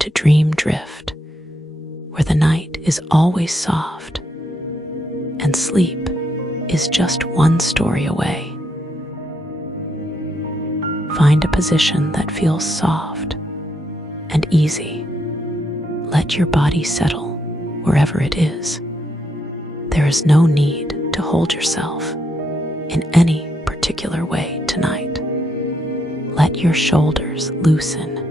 to dream drift, where the night is always soft and sleep is just one story away. Find a position that feels soft and easy. Let your body settle wherever it is. There is no need to hold yourself in any particular way tonight. Let your shoulders loosen.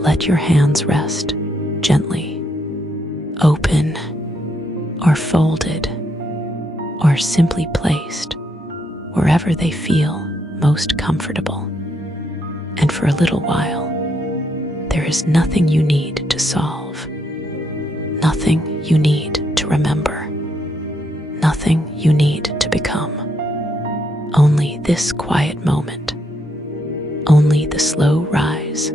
Let your hands rest gently, open or folded, or simply placed wherever they feel most comfortable. And for a little while, there is nothing you need to solve, nothing you need to remember, nothing you need to become. Only this quiet moment, only the slow rise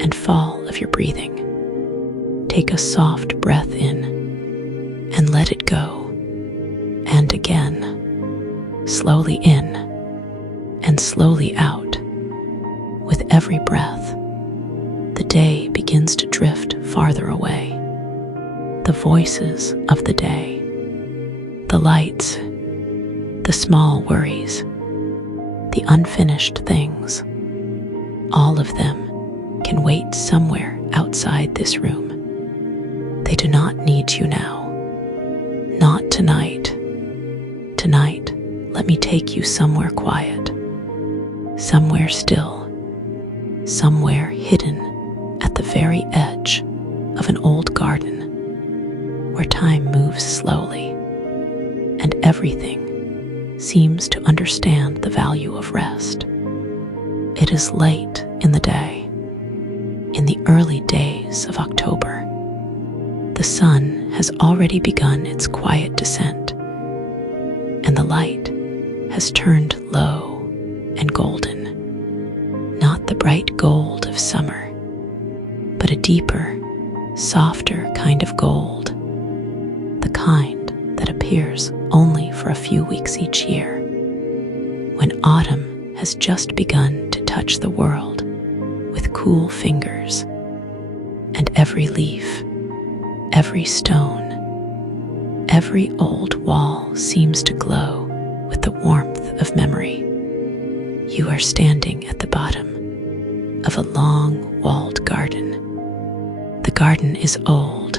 and fall of your breathing. Take a soft breath in and let it go, and again, slowly in and slowly out. With every breath, the day begins to drift farther away. The voices of the day, the lights, the small worries, the unfinished things, all of them can wait somewhere outside this room. They do not need you now. Not tonight. Tonight, let me take you somewhere quiet, somewhere still, somewhere hidden at the very edge of an old garden where time moves slowly and everything seems to understand the value of rest. It is late in the day, in the early days of October. The sun has already begun its quiet descent, and the light has turned low and golden. Not the bright gold of summer, but a deeper, softer kind of gold, the kind that appears only for a few weeks each year, when autumn has just begun to touch the world with cool fingers, and every leaf, every stone, every old wall seems to glow with the warmth of memory. You are standing at the bottom of a long walled garden. The garden is old,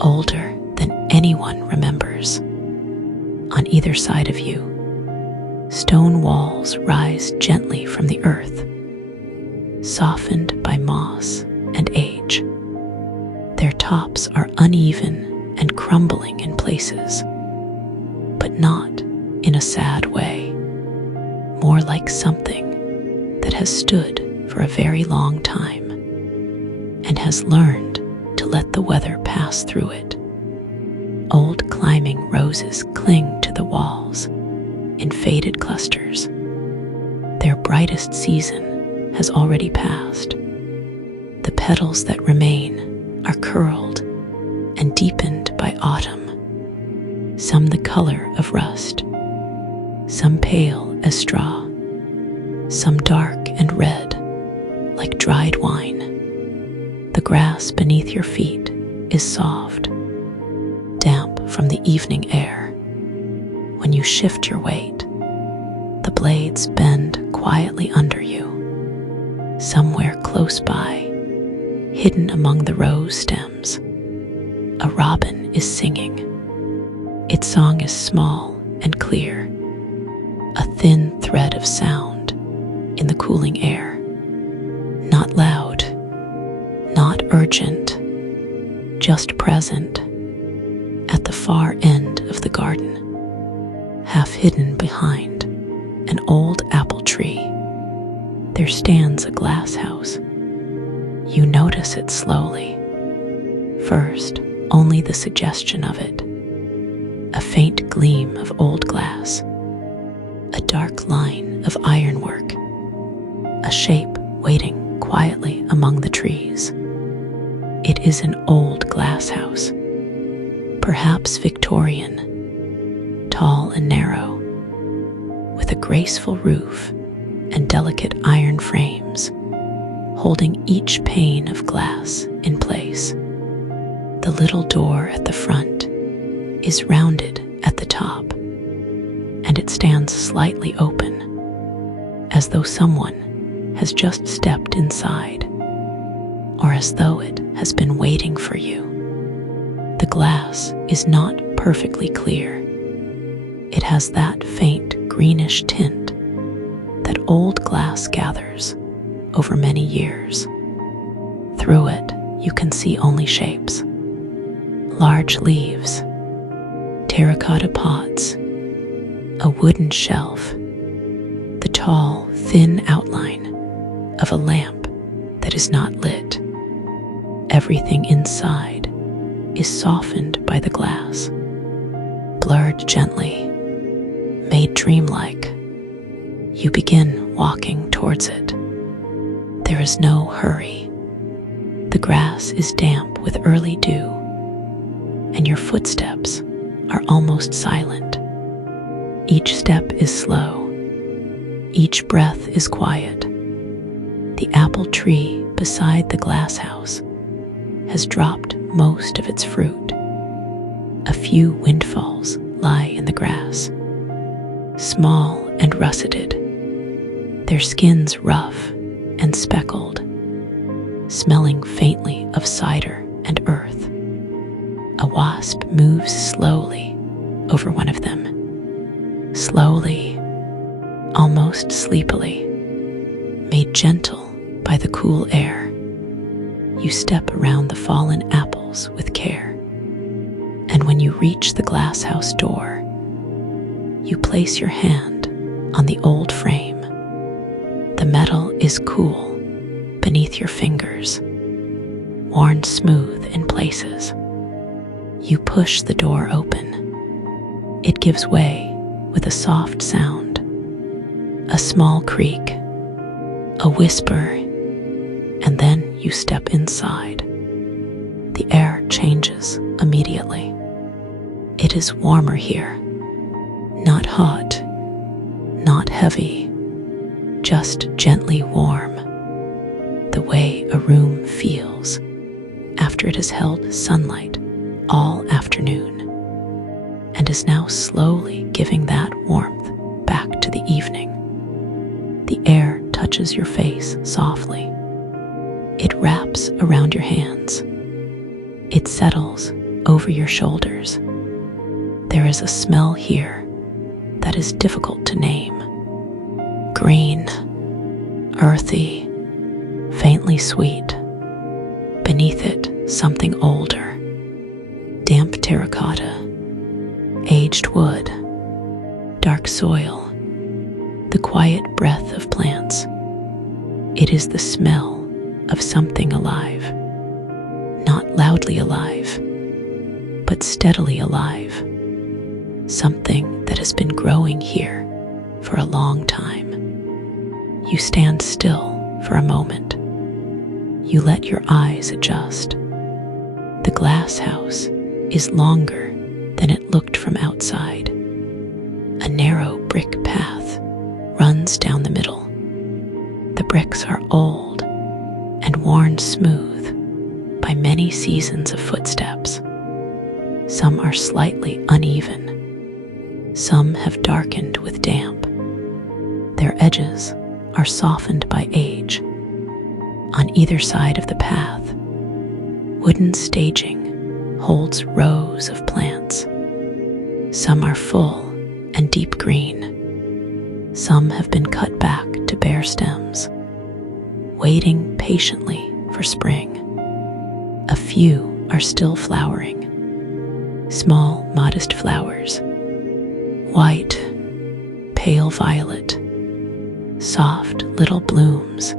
older than anyone remembers. On either side of you, stone walls rise gently from the earth, softened by moss and age. Their tops are uneven and crumbling in places, but not in a sad way, more like something that has stood for a very long time and has learned to let the weather pass through it. Old climbing roses cling to the walls in faded clusters. Their brightest season has already passed. The petals that remain are curled and deepened by autumn, some the color of rust, some pale as straw, some dark and red like dried wine. The grass beneath your feet is soft, damp from the evening air. When you shift your weight, the blades bend quietly under you. Somewhere close by, hidden among the rose stems, a robin is singing. Its song is small and clear, a thin thread of sound in the cooling air. Not loud, not urgent, just present. At the far end of the garden, half hidden behind an old apple tree, there stands a glasshouse. You notice it slowly. First, only the suggestion of it, a faint gleam of old glass, a dark line of ironwork, a shape waiting quietly among the trees. It is an old glasshouse, perhaps Victorian, tall and narrow, with a graceful roof and delicate iron frames holding each pane of glass in place. The little door at the front is rounded at the top, and it stands slightly open, as though someone has just stepped inside, or as though it has been waiting for you. The glass is not perfectly clear. It has that faint greenish tint that old glass gathers over many years. Through it, you can see only shapes: large leaves, terracotta pots, a wooden shelf, the tall, thin outline of a lamp that is not lit. Everything inside is softened by the glass, blurred gently, made dreamlike. You begin walking towards it. There is no hurry. The grass is damp with early dew, and your footsteps are almost silent. Each step is slow. Each breath is quiet. The apple tree beside the glasshouse has dropped most of its fruit. A few windfalls lie in the grass, small and russeted, their skins rough and speckled, smelling faintly of cider and earth. A wasp moves slowly over one of them, slowly, almost sleepily, made gentle by the cool air. You step around the fallen apples with care, and when you reach the glasshouse door, you place your hand on the old frame. The metal is cool beneath your fingers, worn smooth in places. You push the door open. It gives way with a soft sound, a small creak, a whisper, and then you step inside. The air changes immediately. It is warmer here, not hot, not heavy, just gently warm, the way a room feels after it has held sunlight all afternoon, and is now slowly giving that warmth back to the evening. The air touches your face softly. It wraps around your hands. It settles over your shoulders. There is a smell here that is difficult to name. Green, earthy, faintly sweet. Beneath it, something older. Damp terracotta, aged wood, dark soil, the quiet breath of plants. It is the smell of something alive, not loudly alive, but steadily alive, something that has been growing here for a long time. You stand still for a moment. You let your eyes adjust. The glass house is longer than it looked from outside. A narrow brick path runs down the middle. The bricks are old and worn smooth by many seasons of footsteps. Some are slightly uneven. Some have darkened with damp. Their edges are softened by age. On either side of the path, wooden staging holds rows of plants. Some are full and deep green. Some have been cut back to bare stems, waiting patiently for spring. A few are still flowering, small, modest flowers, white, pale violet, soft little blooms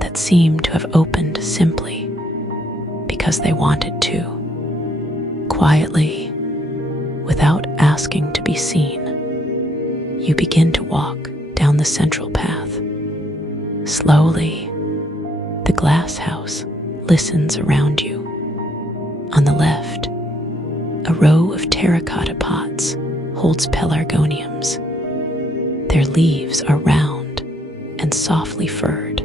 that seem to have opened simply because they wanted to. Quietly, without asking to be seen, you begin to walk down the central path. Slowly, the glass house listens around you. On the left, a row of terracotta pots holds pelargoniums. Their leaves are round and softly furred.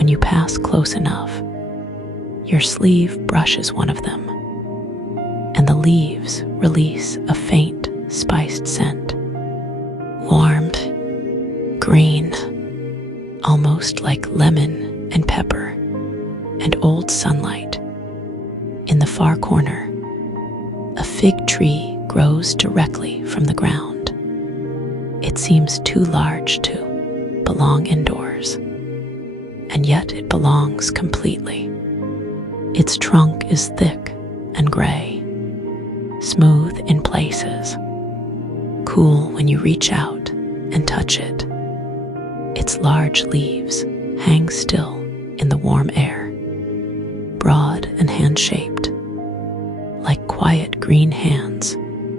when you pass close enough, your sleeve brushes one of them, and the leaves release a faint, spiced scent. Warm, green, almost like lemon and pepper and old sunlight. In the far corner, a fig tree grows directly from the ground. It seems too large to belong indoors, and yet it belongs completely. Its trunk is thick and gray, smooth in places, cool when you reach out and touch it. Its large leaves hang still in the warm air, broad and hand-shaped, like quiet green hands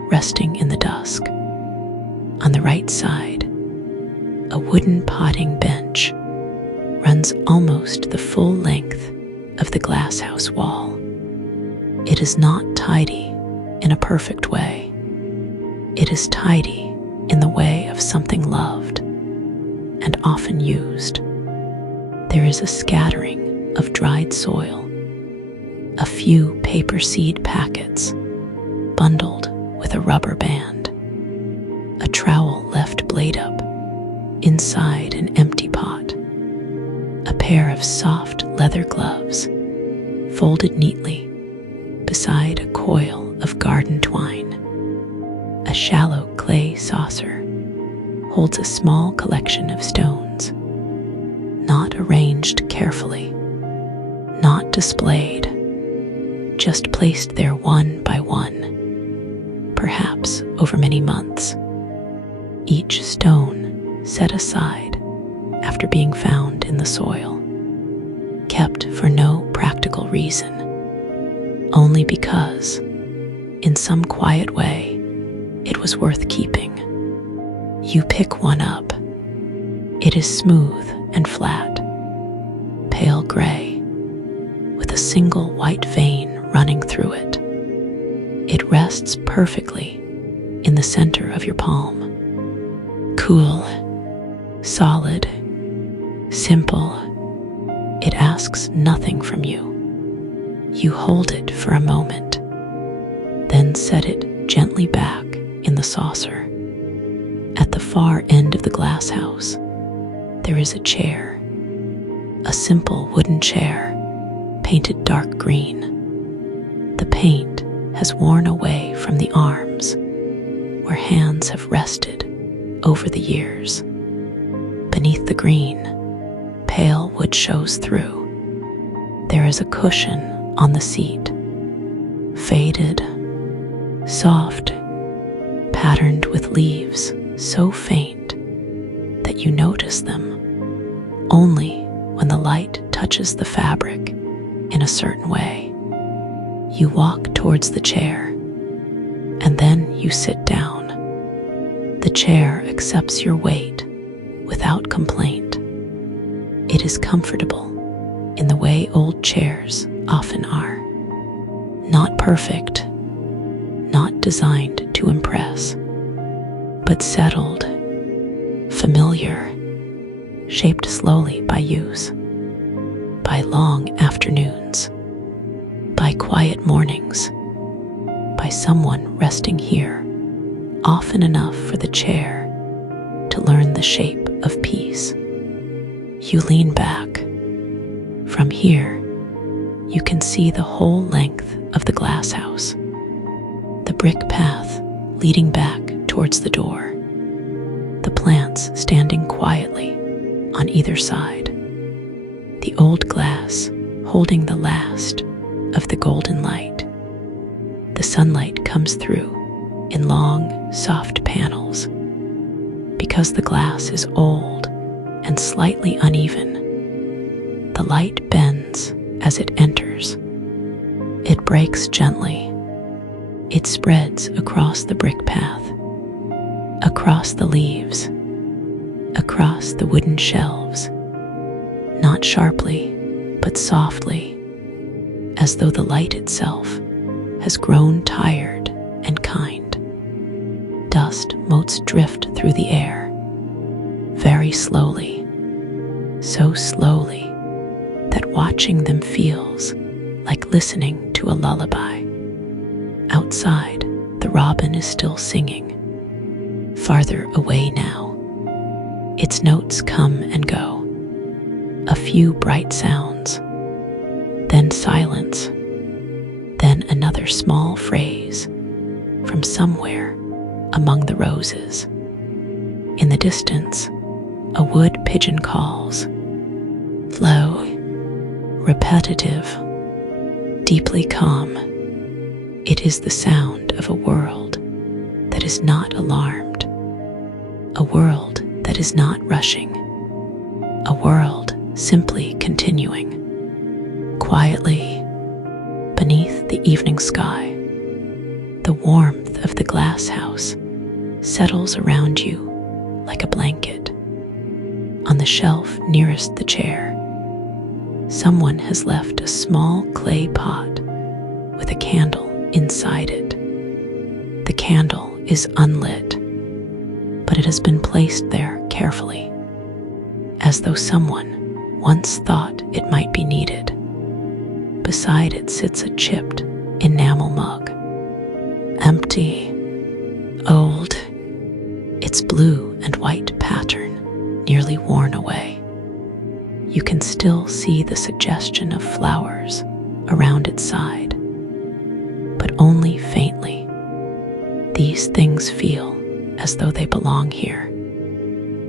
resting in the dusk. On the right side, a wooden potting bench runs almost the full length of the glasshouse wall. It is not tidy in a perfect way. It is tidy in the way of something loved and often used. There is a scattering of dried soil, a few paper seed packets bundled with a rubber band, a trowel left blade up inside an empty pot, a pair of soft leather gloves folded neatly beside a coil of garden twine. A shallow clay saucer holds a small collection of stones, not arranged carefully, not displayed, just placed there one by one, perhaps over many months. Each stone set aside after being found in the soil, kept for no practical reason, only because, in some quiet way, it was worth keeping. You pick one up. It is smooth and flat, pale gray, with a single white vein running through it. It rests perfectly in the center of your palm. Cool, solid, simple. It asks nothing from you. You hold it for a moment, then set it gently back in the saucer. At the far end of the glass house, there is a chair, a simple wooden chair, painted dark green. The paint has worn away from the arms, where hands have rested over the years. Beneath the green, pale wood shows through. There is a cushion on the seat, faded, soft, patterned with leaves so faint that you notice them only when the light touches the fabric in a certain way. You walk towards the chair, and then you sit down. The chair accepts your weight without complaint. It is comfortable in the way old chairs often are. Not perfect, not designed to impress, but settled, familiar, shaped slowly by use, by long afternoons, by quiet mornings, by someone resting here often enough for the chair to learn the shape of peace. You lean back. From here, you can see the whole length of the glass house, the brick path leading back towards the door, the plants standing quietly on either side, the old glass holding the last of the golden light. The sunlight comes through in long, soft panels. Because the glass is old and slightly uneven, the light bends as it enters. It breaks gently. It spreads across the brick path, across the leaves, across the wooden shelves, not sharply, but softly, as though the light itself has grown tired and kind. Dust motes drift through the air, very slowly, so slowly watching them feels like listening to a lullaby. Outside, the robin is still singing, farther away now. Its notes come and go, a few bright sounds, then silence, then another small phrase from somewhere among the roses. In the distance, a wood pigeon calls, low, repetitive, deeply calm. It is the sound of a world that is not alarmed, a world that is not rushing, a world simply continuing. Quietly, beneath the evening sky, the warmth of the glasshouse settles around you like a blanket. On the shelf nearest the chair, someone has left a small clay pot with a candle inside it. The candle is unlit, but it has been placed there carefully, as though someone once thought it might be needed. Beside it sits a chipped enamel mug, empty, old, its blue and white pattern nearly worn away. You can still see the suggestion of flowers around its side, but only faintly. These things feel as though they belong here.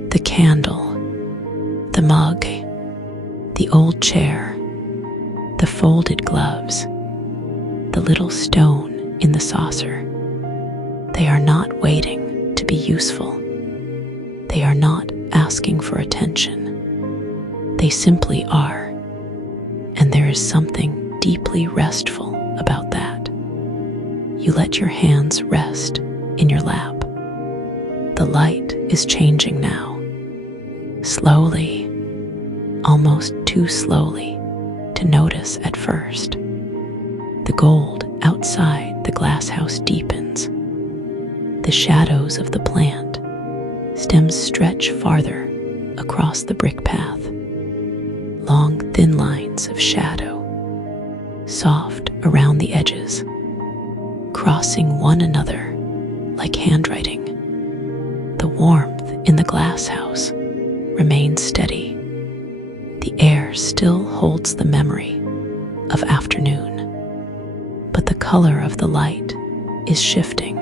The candle, the mug, the old chair, the folded gloves, the little stone in the saucer. They are not waiting to be useful. They are not asking for attention. They simply are, and there is something deeply restful about that. You let your hands rest in your lap. The light is changing now, slowly, almost too slowly to notice at first. The gold outside the glasshouse deepens. The shadows of the plant stems stretch farther across the brick path. Long, thin lines of shadow, soft around the edges, crossing one another like handwriting. The warmth in the glasshouse remains steady. The air still holds the memory of afternoon, but the color of the light is shifting.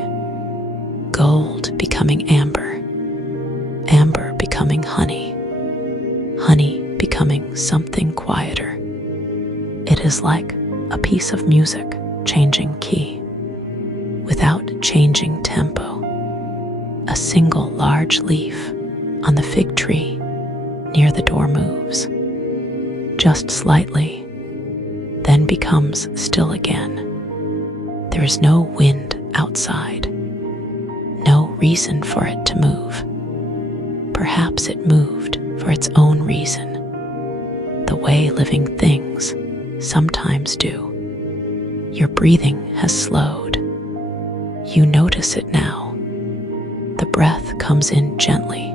Gold becoming amber, amber becoming honey, honey becoming something quieter. It is like a piece of music changing key, without changing tempo. A single large leaf on the fig tree near the door moves, just slightly, then becomes still again. There is no wind outside, no reason for it to move. Perhaps it moved for its own reason, the way living things sometimes do. Your breathing has slowed. You notice it now. The breath comes in gently,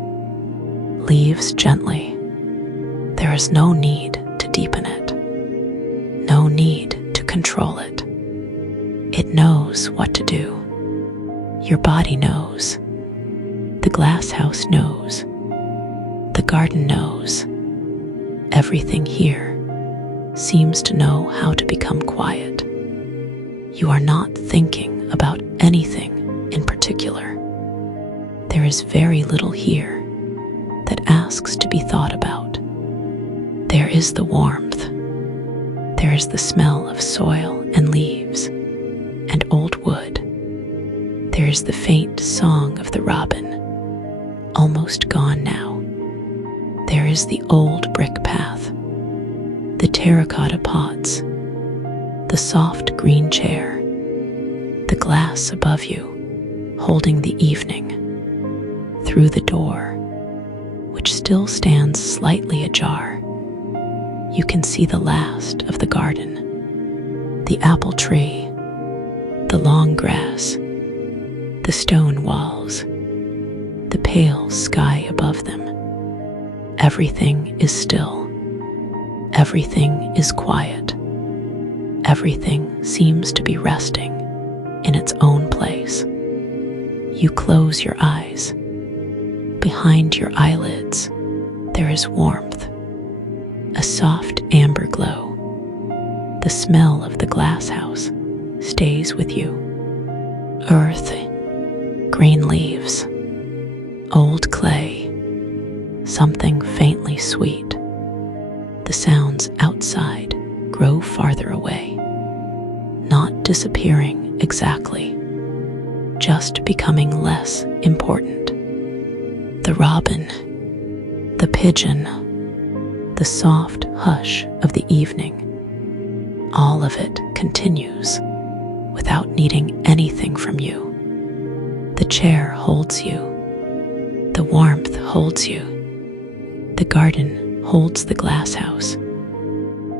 leaves gently. There is no need to deepen it, no need to control it. It knows what to do. Your body knows. The glasshouse knows. The garden knows. Everything here seems to know how to become quiet. You are not thinking about anything in particular. There is very little here that asks to be thought about. There is the warmth. There is the smell of soil and leaves and old wood. There is the faint song of the robin, almost gone now. There is the old brick path, the terracotta pots, the soft green chair, the glass above you, holding the evening. Through the door, which still stands slightly ajar, you can see the last of the garden, the apple tree, the long grass, the stone walls, the pale sky above them. Everything is still. Everything is quiet. Everything seems to be resting in its own place. You close your eyes. Behind your eyelids, there is warmth, a soft amber glow. The smell of the glasshouse stays with you. Earth, green leaves, old clay, something faintly sweet. The sounds outside grow farther away, not disappearing exactly, just becoming less important. The robin, the pigeon, the soft hush of the evening, all of it continues without needing anything from you. The chair holds you. The warmth holds you. The garden holds the glasshouse.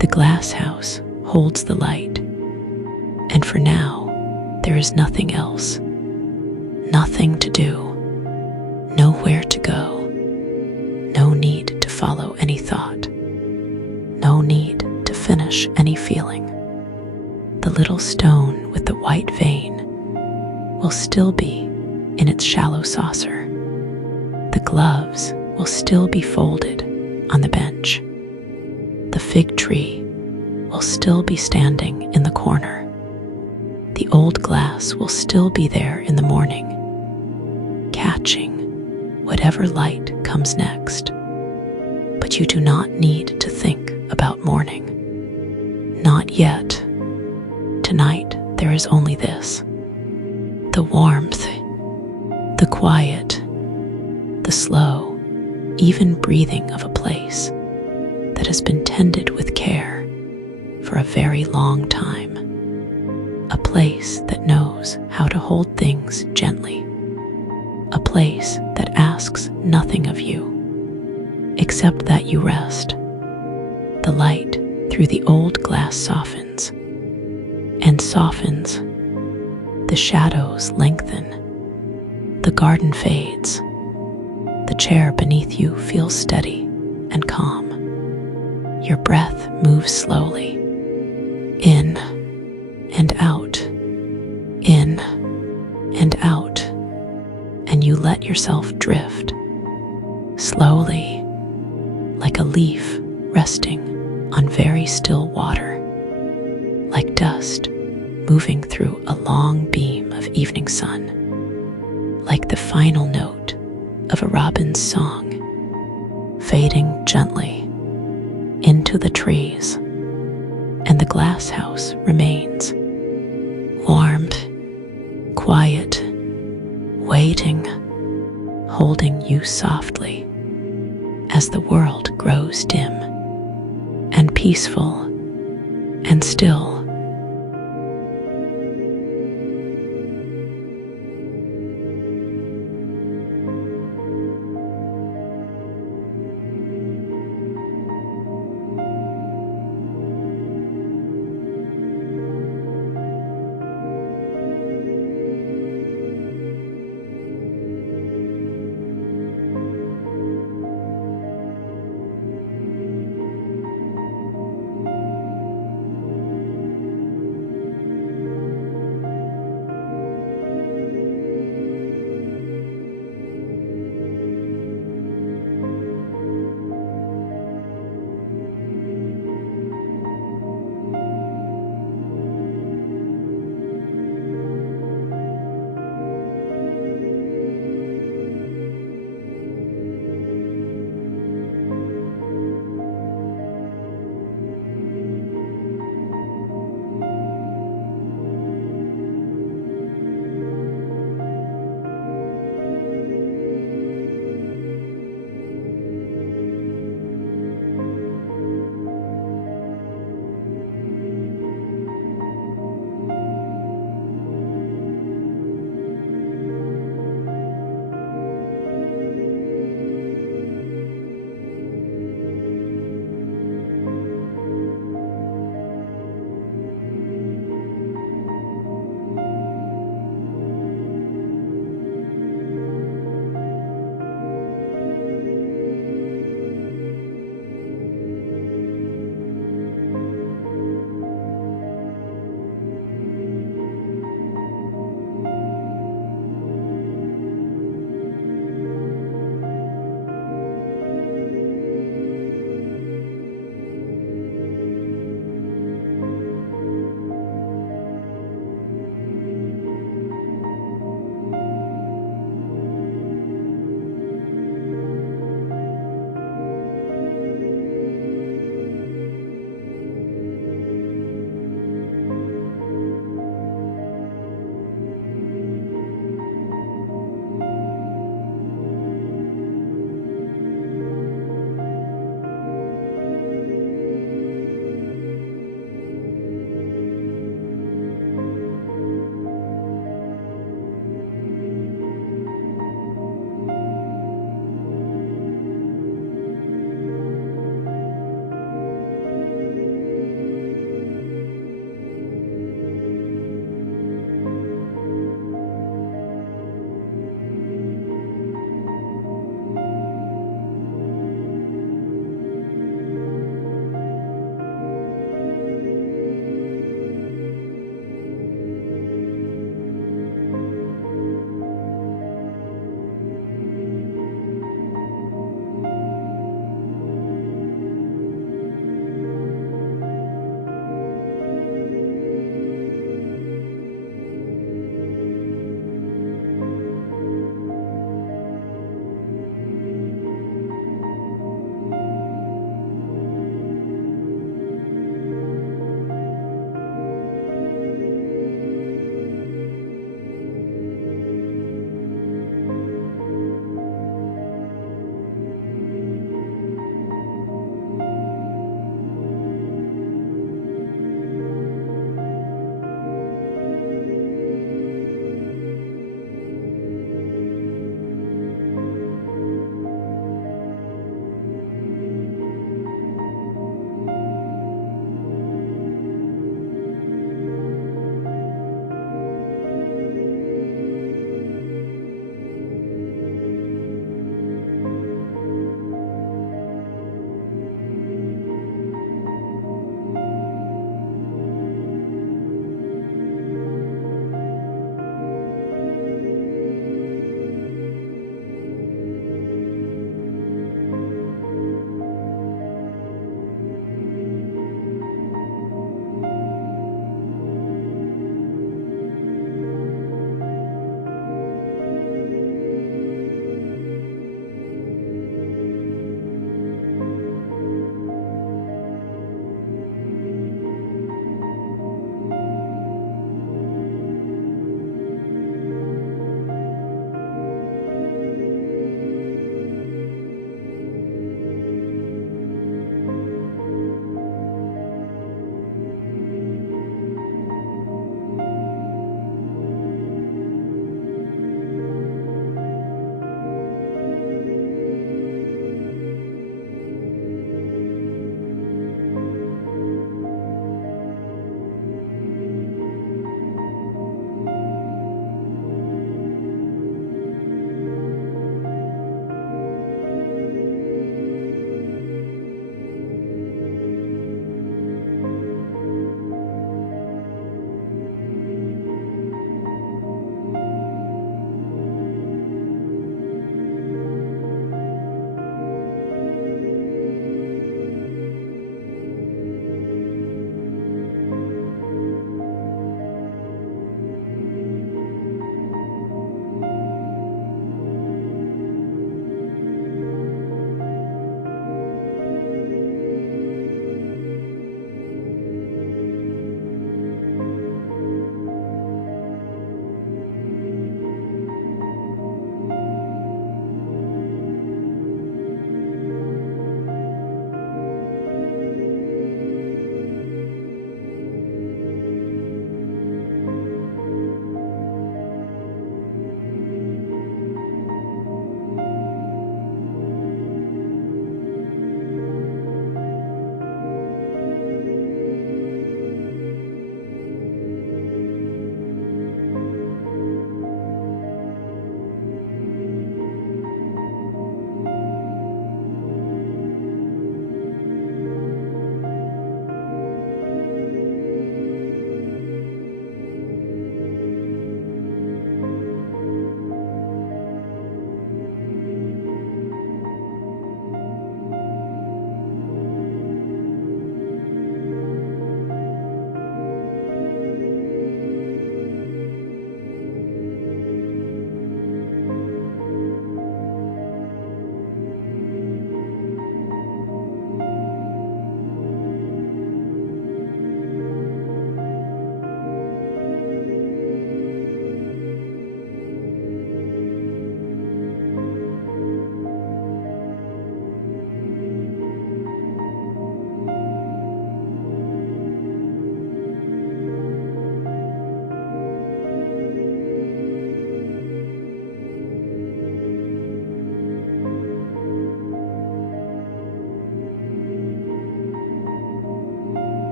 The glasshouse holds the light. And for now, there is nothing else. Nothing to do. Nowhere to go. No need to follow any thought. No need to finish any feeling. The little stone with the white vein will still be in its shallow saucer. The gloves will still be folded on the bench. The fig tree will still be standing in the corner. The old glass will still be there in the morning, catching whatever light comes next. But you do not need to think about morning. Not yet. Tonight there is only this. The warmth, the quiet, the slow, even breathing of a place that has been tended with care for a very long time. A place that knows how to hold things gently. A place that asks nothing of you, except that you rest. The light through the old glass softens and softens. The shadows lengthen. The garden fades. The chair beneath you feels steady and calm. Your breath moves slowly, in and out, in and out, and you let yourself drift, slowly, like a leaf resting on very still water, like dust moving through a long beam of evening sun, like the final note of a robin's song, fading gently into the trees, and the glasshouse remains, warm, quiet, waiting, holding you softly as the world grows dim and peaceful and still.